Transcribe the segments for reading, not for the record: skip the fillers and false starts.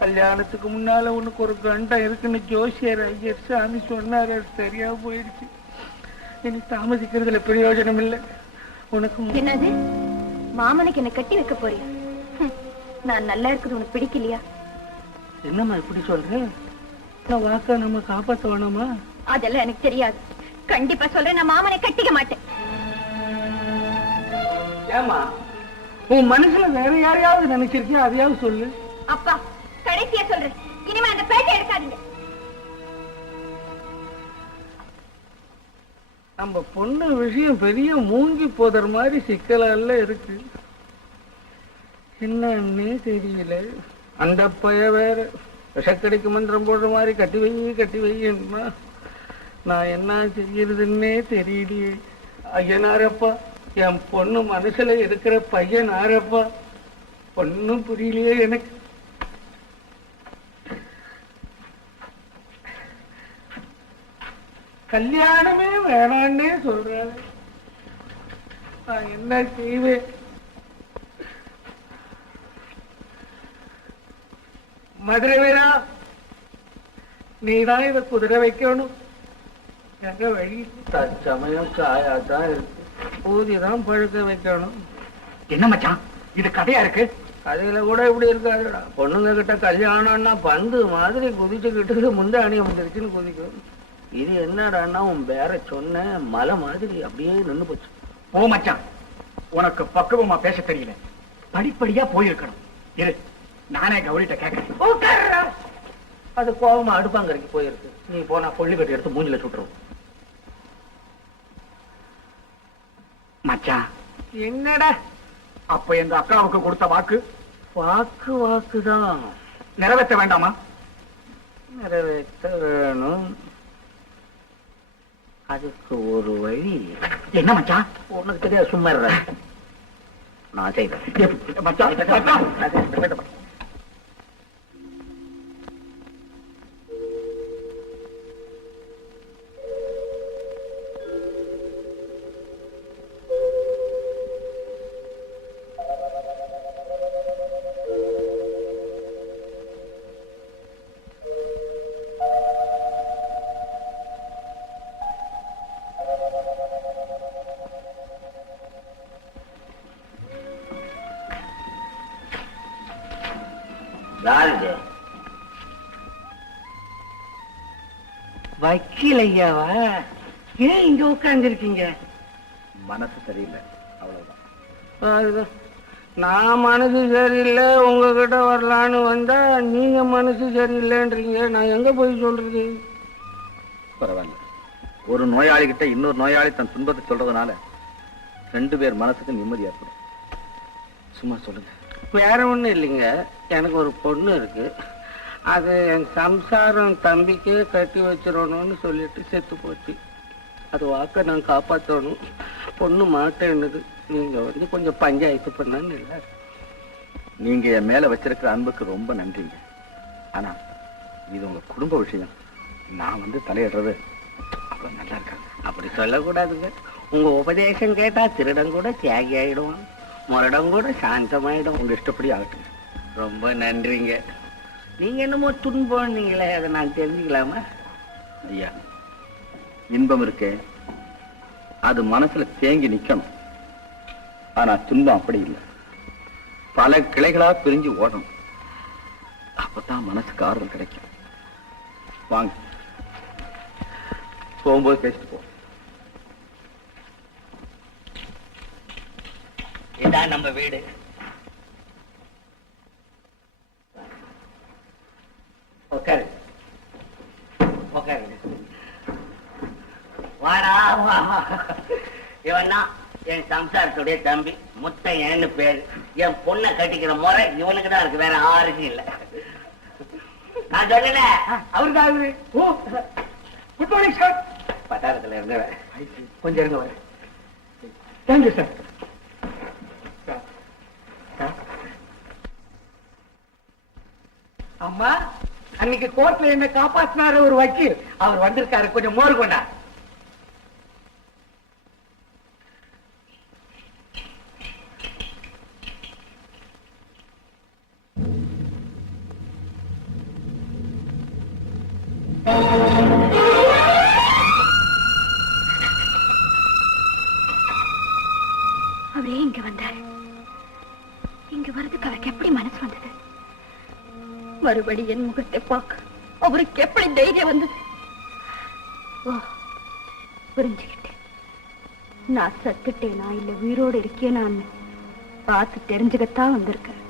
கல்யாணத்துக்கு முன்னால உனக்கு ஒரு கண்டம் இருக்குன்னு ஜோசியர் ஐயர் சாமி சொன்னாரு. அது சரியா போயிடுச்சு. இனி தாமதிக்கிறதுல பிரயோஜனம் இல்லை. உனக்கு என்னது மாமனுக்கு என்ன கட்டி வைக்க போறியா? நான் நல்லா இருக்குது உனக்கு பிடிக்கலையா? என்னம்மா இப்படி சொல்ற? வாக்கா நம்ம காப்பாத்த வேணாமா? அதெல்லாம் எனக்கு தெரியாது. கண்டிப்பா சொல்றேன், நான் மாமனை கட்டிக்க மாட்டேன். ஏமா உன் மனசுல வேற யாரையாவது நினைச்சிருக்கியா? அதையாவது சொல்லு. அப்பா கடைசியா சொல்றேன், இனிமே அந்த பேட்டை எடுக்காதீங்க. நம்ம பொண்ணு விஷயம் பெரிய மூங்கி போதற மாதிரி சிக்கலால இருக்கு. என்னன்னே தெரியல. அந்த பைய வேற விஷக்கடிக்கு மந்திரம் போடுற மாதிரி கட்டி வைன்னா நான் என்ன செய்யறதுன்னே தெரியலையே. ஐயனாரப்பா, என் பொண்ணு மனசுல இருக்கிற பையன் ஆரப்பா, பொண்ணும் புரியலையே எனக்கு. கல்யாணமே வேணான்னே சொல்றாரு. நான் என்ன செய்வேன்? மதுரை வீரா, நீதான் இதை குதிரை வைக்கணும். எங்க வழி? தற்சமயம் காயாதான் இருக்கு. ஊதிதான் பழுக்க வைக்கணும். என்ன மச்சான் இது கதையா இருக்கு? கதையில கூட இப்படி இருக்காதுடா. பொண்ணுங்க கிட்ட கல்யாணம்னா பந்து மாதிரி குதிச்சுக்கிட்டு முந்தாணி வந்துருச்சுன்னு குதிக்கும். இது என்னடான்னா உன் பேர சொன்ன மலை மாதிரி அப்படியே நின்று போச்சு. ஓ மச்சான், உனக்கு பக்குவமா பேச தெரியல. படிப்படியா போயிருக்கணும். இரு, நானே கௌரிட்ட கேட்கிறேன். அது கோபமா அடுப்பாங்கரைக்கு போயிருக்கு. நீ போனா கொள்ளிக்கட்டி எடுத்து மூஞ்சில சுட்டுருவோம். மச்சான் என்னடா? அப்ப எங்க அக்காவுக்கு கொடுத்த வாக்கு வாக்குதான் நிறைவேற்ற வேண்டாமா? நிறைவேற்ற வேணும். அதுக்கு ஒரு வழி. என்ன மச்சான்? உனக்கு தெரியாது, சும்மா நான் செய்வேன். மச்சான் யாரு வக்கீல் ஐயாவா? ஏன் இங்க உட்கார்ந்துருக்கீங்க? மனசு சரியில்லை, அவ்வளவுதான். அதுதான் நான் மனசு சரியில்லை உங்ககிட்ட வரலான்னு வந்தா நீங்க மனசு சரியில்லைன்றீங்க. நான் எங்க போய் சொல்றது? பரவாயில்ல, ஒரு நோயாளி கிட்ட இன்னொரு நோயாளி தன் துன்பத்தை சொல்றதுனால 2 பேர் மனசுக்கு நிம்மதி ஏற்படும். சும்மா சொல்லுங்க. வேற ஒண்ணும் இல்லைங்க, எனக்கு ஒரு பொண்ணு இருக்கு. அது என் சம்சாரம் தம்பிக்கே கட்டி வச்சிடணும்னு சொல்லிட்டு செத்து போச்சு. அது வாக்க நான் காப்பாற்றணும். பொண்ணு மாட்டேன்னுது. நீங்க வந்து கொஞ்சம் பஞ்சாயத்து பண்ணான்னு இல்லை. நீங்க என் மேல வச்சிருக்கிற அன்புக்கு ரொம்ப நன்றிங்க. ஆனா இது உங்க குடும்ப விஷயம். நான் வந்து தலையிடுறது அவ்வளவு நல்லா இருக்காது. அப்படி சொல்லக்கூடாதுங்க. உங்க உபதேசம் கேட்டா திருடம் கூட தியாகி ஆயிடுவான், முரடம் கூட சாந்தமாயிடும். உங்க இஷ்டப்படி ஆகட்டும். ரொம்ப நன்றிங்க. நீங்க என்னமோ துன்பம்னீங்களே, அதை நான் தெரிஞ்சுக்கலாமா? ஐயா, இன்பம் இருக்கே அது மனசுல தேங்கி நிக்கணும். ஆனா துன்பம் அப்படி இல்லை, பல கிளைகளா பிரிஞ்சு ஓடணும். அப்பதான் மனசுக்கு ஆறுதல் கிடைக்கும். வாங்க, போகும்போது பேசிட்டு போ. இதான் நம்ம வீடு. உட்காரு உட்காரு. வாடா வா. இவன் தான் என் சம்சாரத்துடைய தம்பி முத்தையன்னு பேரு. என் பொண்ணை கட்டிக்கிற முறை இவனுக்கு தான் இருக்கு, வேற யாருக்கும் இல்ல. நான் சொன்னேன் அவருதான் அவரு. Good morning sir. பட்டாளத்துல இருந்தவன். கொஞ்சம் இருங்க வர. Thank you sir. அம்மா, அன்னைக்கு கோர்ட்ல என்ன காப்பாத்தினாரு ஒரு வக்கீல், அவர் வந்திருக்காரு. கொஞ்சம் மோர் கொண்டா. அவரே இங்க வந்தாரு. இங்க வர்றதுக்கு அவருக்கு எப்படி மனசு வந்தது? மறுபடி என் முகத்தை பார்க்க அவருக்கு எப்படி தைரியம் வந்தது? ஓ, புரிஞ்சுக்கிட்டேன். நான் சத்துட்டேனா இல்ல உயிரோடு இருக்கேனான்னு பார்த்து தெரிஞ்சுக்கத்தான் வந்திருக்கேன்.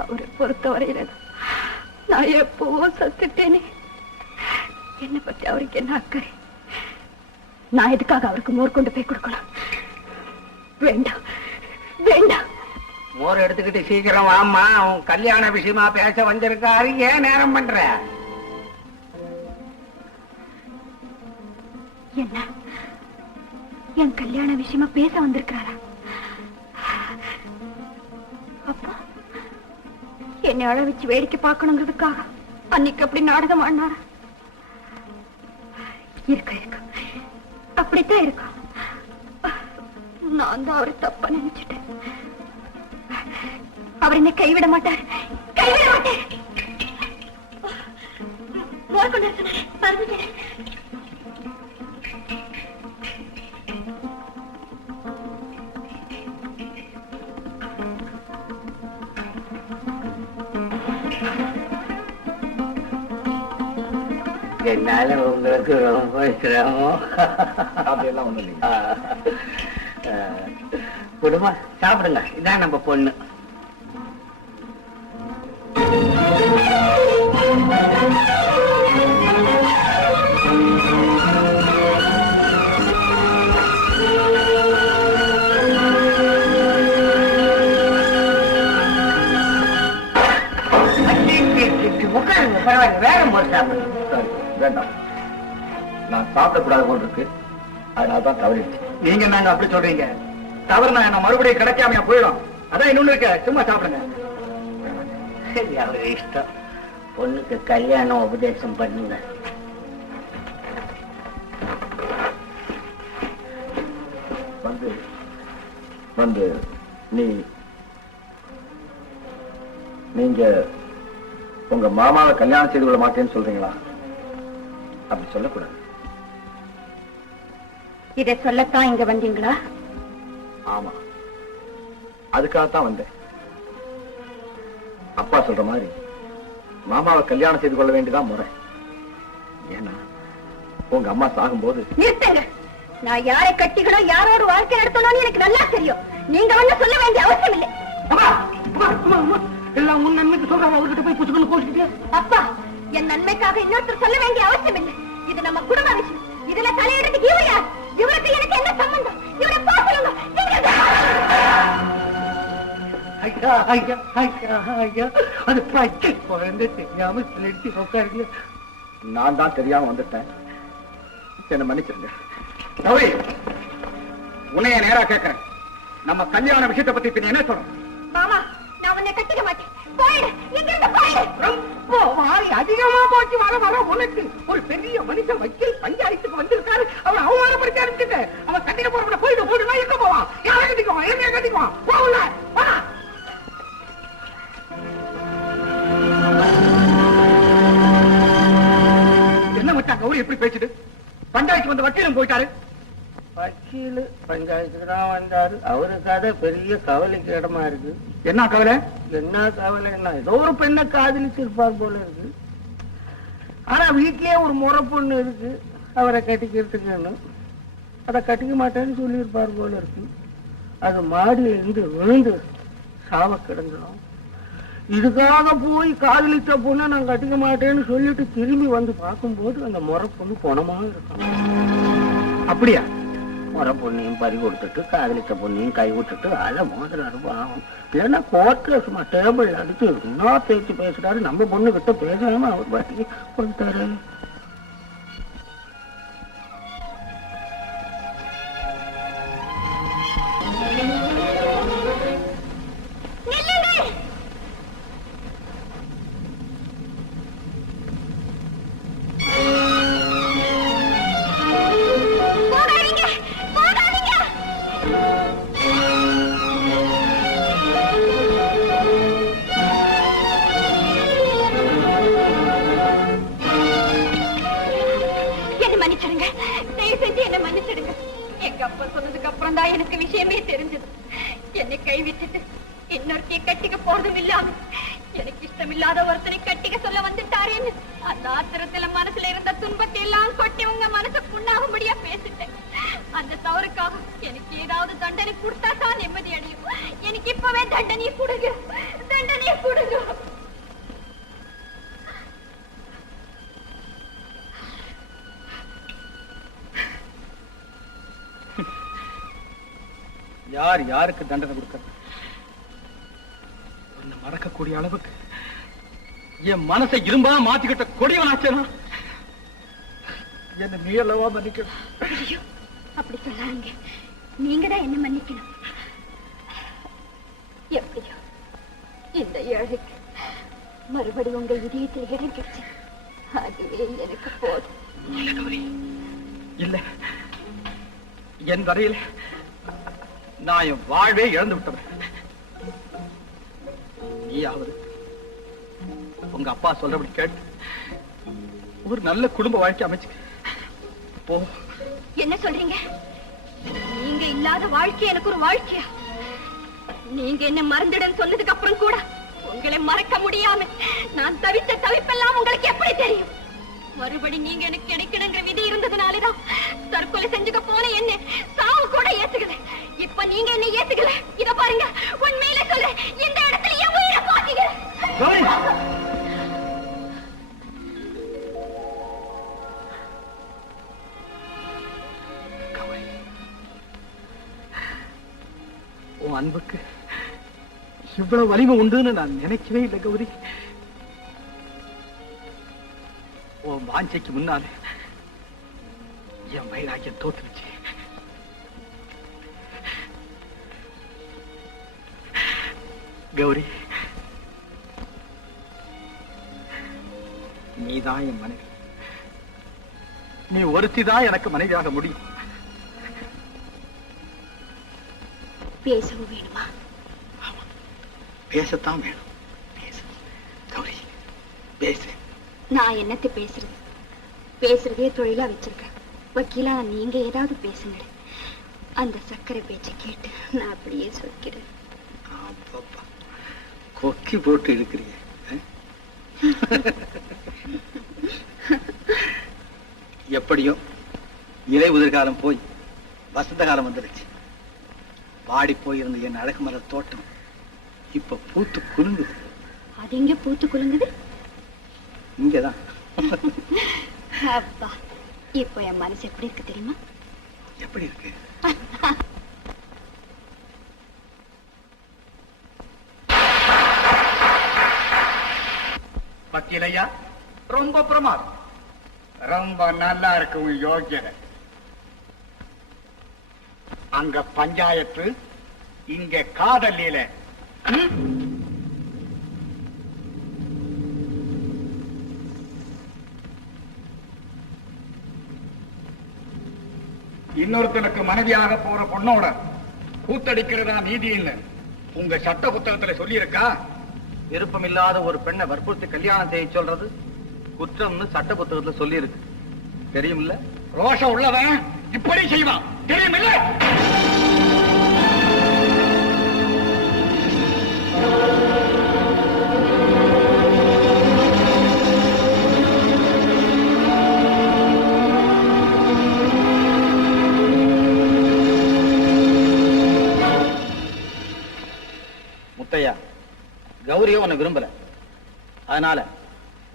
அவரை பொறுத்தவரையில நான் எப்பவோ சத்துட்டேனே. என்னை பத்தி அவருக்கு என்ன அக்கறை? நான் எதுக்காக அவருக்கு மோர் கொண்டு போய் கொடுக்கணும்? வேண்டாம் வேண்டாம். மோர் எடுத்துக்கிட்டு சீக்கிரம் வாமா. உன் கல்யாண விஷயமா பேச வந்திருக்காரு. ஏன் நேரம் பண்ற? என்ன என் கல்யாண விஷயமா பேச வந்திருக்கிறாரா? அப்பா என்னை அழ வச்சு வேடிக்கை பார்க்கணுங்கிறதுக்காக அன்னைக்கு அப்படி நாடகம் ஆடினாரா? இருக்க இருக்க அப்படித்தான் இருக்கும். நான் தான் அவரை தப்பா நினைச்சிட்டேன். அவர் என்ன கைவிட மாட்டார், கைவிட மாட்டார். என்னால உங்களுக்கு ரொம்ப சிரமம். அப்படியெல்லாம் ஒண்ணும் இல்லைங்க. குடும்பம் சாப்பிடுங்க. இதான் நம்ம பொண்ணு. உட்காருங்க, பரவாயில்ல. வேற மோர் சாப்பிடுங்க. வேண்டாம், நான் சாப்பிடக்கூடாது போல் இருக்கு, அதனாலதான் தவறிடுச்சு. நீங்க நாங்க அப்படி சொல்றீங்க. தவறுனா என்ன மறுபடியும் கிடைக்காமையா போயிடும். அதான் இன்னொன்னு இருக்க, சும்மா சாப்பிடுங்க. சரி, அவரு இஷ்டம். பொண்ணுக்கு கல்யாணம் உபதேசம் பண்ணுங்க. வந்து வந்து நீங்க உங்க மாமாவை கல்யாணம் செய்து கொள்ள மாட்டேன்னு சொல்றீங்களா? அப்படி சொல்லக்கூடாது. இதை சொல்லத்தான் இங்க வந்தீங்களா? ஆமா, அதுக்காகத்தான் வந்தேன். அப்பா சொல்ற மாதிரி மாமாவை கல்யாணம் செய்து கொள்ள வேண்டியதான் முறை. ஏன்னா உங்க அம்மா சாகும்போது நிறுத்துங்க. நான் யாரை கட்டிக்கணும், யாரோட வாழ்க்கை நடத்தணும்னு எனக்கு நல்லா தெரியும். நீங்க வந்து சொல்ல வேண்டிய அவசியம் இல்லை. எல்லாம் உன் நன்மைக்கு சொல்றாங்க, அவர்கிட்ட போய் புச்சுக்கணும் கோச்சிக்கிட்டே. அப்பா, என் நன்மைக்காக இன்னொருத்தர் சொல்ல வேண்டிய அவசியம் இல்லை. இது நம்ம குடும்ப விஷயம். இதுல தலையிடுறதுக்கு இவர் யார்? இவருக்கு எனக்கு என்ன சம்பந்தம்? இவரை பாத்துருங்க. ஐயா ஐயா ஐயா ஐயா, அது பச்சை குழந்தை தெரியாம சிலர்ச்சி உட்காருங்க. நான் தான் தெரியாம வந்துட்டேன், என்ன மன்னிச்சிருங்க. கௌரி, உன்னைய நேரா கேட்கிறேன், நம்ம கல்யாண விஷயத்தை பத்தி பின்ன என்ன சொல்றோம்? மாமா, நான் உன்னை கட்டிக்க மாட்டேன். போயிடு, இங்க இருந்து போயிடு. ரொம்ப வாரி அதிகமா போச்சு. வர வர உனக்கு ஒரு பெரிய மனுஷன் வக்கீல் பஞ்சாயத்துக்கு வந்திருக்காரு, அவன் அவமானப்படுத்தி அனுப்பிச்சுட்டு அவன் கட்டிக்க போற போயிடு போயிடுனா எங்க போவான்? யாரை கட்டிக்குவான்? என்னைய கட்டிக்குவான்? போகல. என்ன மச்சான் கௌரி எப்படி பேச்சுது? பஞ்சாயத்து வந்த வக்கீலும் போயிட்டாரு. வக்கீல் பஞ்சாயத்துக்கு தான் வந்தாரு. அவரு கதை பெரிய கவலைக்கு இடமா இருக்கு. என்ன கவலை? என்ன கவலை? என்ன ஏதோ ஒரு பெண்ணை காதலிச்சிருப்பார் போல இருக்கு. ஆனா வீட்லயே ஒரு முறை பொண்ணு இருக்கு, அவரை கட்டிக்கிறதுக்குன்னு. அதை கட்டிக்க மாட்டேன்னு சொல்லியிருப்பார் போல இருக்கு. அது மாடியில இருந்து விழுந்து சாவ கிடந்துடும். இதுக்காக போய் காதலிச்ச பொண்ணை நான் கட்டிக்க மாட்டேன்னு சொல்லிட்டு திரும்பி வந்து பார்க்கும்போது அந்த முறை பொண்ணு பணமாக இருக்கும். அப்படியா? முறை பொண்ணையும் பறி கொடுத்துட்டு காதலிச்ச பொண்ணையும் கை விட்டுட்டு அதை மோதிர அனுபவம். இல்லைன்னா கோர்ட்ல சும்மா டேபிள் அடிச்சு என்ன பேச்சு பேசுறாரு. நம்ம பொண்ணு கிட்ட பேசாம அவர் பாட்டிக்கு கொடுத்தாரு. எனக்கு விஷயமே தெரிஞ்சது. என்னை கைவிட்டுட்டு இன்னொருத்தைய கட்டிக்க போறதும் இல்லாம எனக்கு இஷ்டமில்லாத ஒருத்தனை கட்டிக்க சொல்ல வந்துட்டாரேன்னு அந்த ஆத்திரத்துல மனசுல இருந்த துன்பத்தை எல்லாம் கொட்டி உங்க மனசு புண்ணாகும்படியா பேசிட்டேன். அந்த தவறுக்காக எனக்கு ஏதாவது தண்டனை கொடுத்தா தான் நிம்மதி அடையும். எனக்கு இப்பவே தண்டனையை கொடுங்க, தண்டனையை கொடுங்க. யார் யாருக்கு தண்டனை கொடுக்க? உன்னை மறக்கக்கூடிய அளவுக்கு என் மனசை இரும்பா மாத்திக்கிட்ட கொடியவனாச்சேனா? என்ன நீ அல்லவா மன்னிக்கணும்? அப்படி சொல்லாதீங்க, நீங்க தான் என்ன மன்னிக்கணும். எப்படியோ இந்த ஏழைக்கு மறுபடியும் உங்கள் இதயத்தில் இடம் கிடைச்சு அதுவே எனக்கு போதும். இல்ல, என் வரையில நான் என் வாழ்வே இழந்து விட்டவன். நீயாவது உங்க அப்பா சொல்றபடி கேட்டு ஒரு நல்ல குடும்ப வாழ்க்கை அமைச்சு போ. என்ன சொல்றீங்க? நீங்க இல்லாத வாழ்க்கை எனக்கு ஒரு வாழ்க்கையா? நீங்க என்ன மறந்துடன் சொன்னதுக்கு அப்புறம் கூட உங்களை மறக்க முடியாம நான் தவித்த தவிப்பெல்லாம் உங்களுக்கு எப்படி தெரியும்? மறுபடி நீங்க எனக்கு கிடைக்கணுங்கிற விதி இருந்ததுனாலதான் தற்கொலை செஞ்சுக்க போன என்ன சாவு கூட ஏத்துக்கல. இப்ப நீங்க என்ன ஏத்துக்கல. இத பாருங்க, உண்மையில சொல்ல இந்த இடத்துல என் உயிரை பாத்தீங்க. உன் அன்புக்கு இவ்வளவு வலிமை உண்டுன்னு நான் நினைக்கவே இல்லை கௌரி. உன் வாஞ்சைக்கு முன்னால என் வைராக்கியம் தோத்துருச்சு. கௌரி, நீதான் என் மனைவி. நீ ஒருத்திதான் எனக்கு மனைவியாக முடியும். பேசவும் வேணுமா? பேசத்தான் வேணும். பேசு கௌரி, பேசு. நான் என்னத்தை பேசுறது? பேசுறதே தொழிலா வச்சிருக்கேன். வக்கீலா நீங்க ஏதாவது பேசுங்க. அந்த சக்கரை பேச்சை கேட்டு நான் அப்படியே சொல்கிறேன். கொக்கி போட்டு இருக்கிறீங்க. எப்படியோ இலை உதிர்காலம் போய் வசந்த காலம் வந்துருச்சு. வாடி போயிருந்த என் அழகு மலர் தோட்டம் இப்ப பூத்து குலுங்குது. அது எங்க பூத்து குலுங்குது? இங்கதான். அப்பா, இப்போ என் மனசு எப்படி இருக்கு தெரியுமா? எப்படி இருக்கு? பத்தியிலையா ரொம்ப பிரமாதம். ரொம்ப நல்லா இருக்கு உன் யோகியதை. அங்க பஞ்சாயத்து, இங்க காதல் இல்ல. இன்னொருத்தனுக்கு மனைவியாக போற பொண்ணோட கூத்தடிக்கிறதா நீதி இல்லை. உங்க சட்ட புத்தகத்துல சொல்லி இருக்கா? விருப்பம் இல்லாத ஒரு பெண்ணை வற்புறுத்தி கல்யாணம் செய்ய சொல்றது குற்றம்னு சட்ட புத்தகத்துல சொல்லி இருக்கு. தெரியுமில்ல? ரோஷம் உள்ளவன் இப்படி செய்வான். தெரியுமில்ல? முத்தையா, கௌரியோ உன்னை விரும்பல. அதனால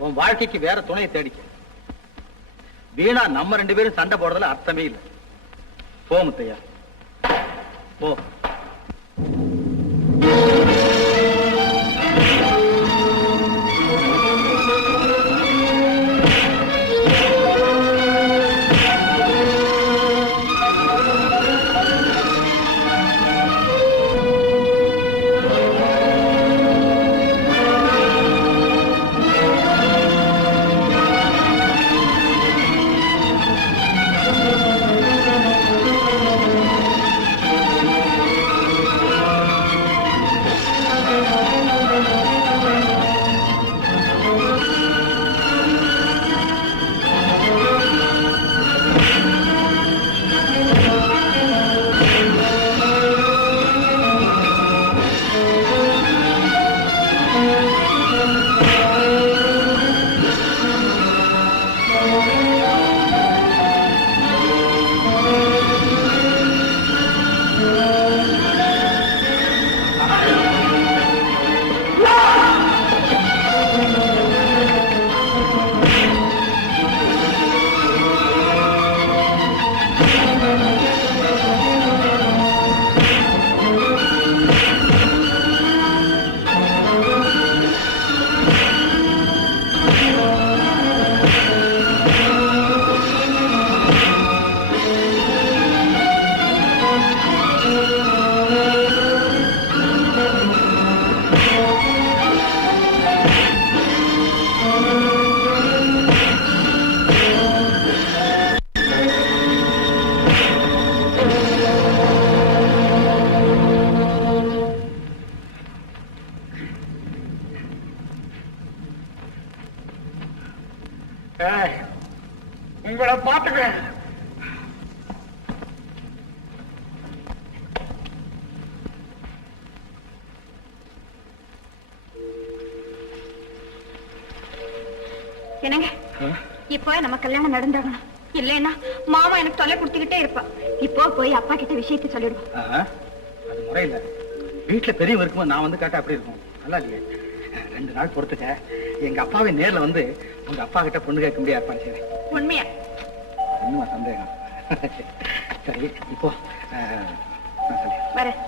உன் வாழ்க்கைக்கு வேற துணையை தேடிக்க. வீணா நம்ம 2 பேரும் சண்டை போடுறதுல அர்த்தமே இல்லை. போ முத்தையா, போ. உங்களை பாத்துக்கிறேன். என்னங்க, இப்போ நம்ம கல்யாணம் நடந்தாகணும். இல்லைன்னா மாமா எனக்கு தொல்லை கொடுத்துக்கிட்டே இருப்பா. இப்போ போய் அப்பா கிட்ட விஷயத்தை சொல்லிடுவோம். அது முறையில வீட்டுல பெரிய இருக்கும்போது நான் வந்து கேட்டா அப்படி இருக்கும். நல்லா இல்லையே, 2 நாள் பொறுத்துக்க. எங்க அப்பாவை நேர்ல வந்து உங்க அப்பா கிட்ட பொண்ணு கேட்க முடியாது ஏற்பாடு செய்றேன். உண்மையா? இன்னும் சந்தேகம். சரி, இப்போ நான் சொல்றேன். வரேன்.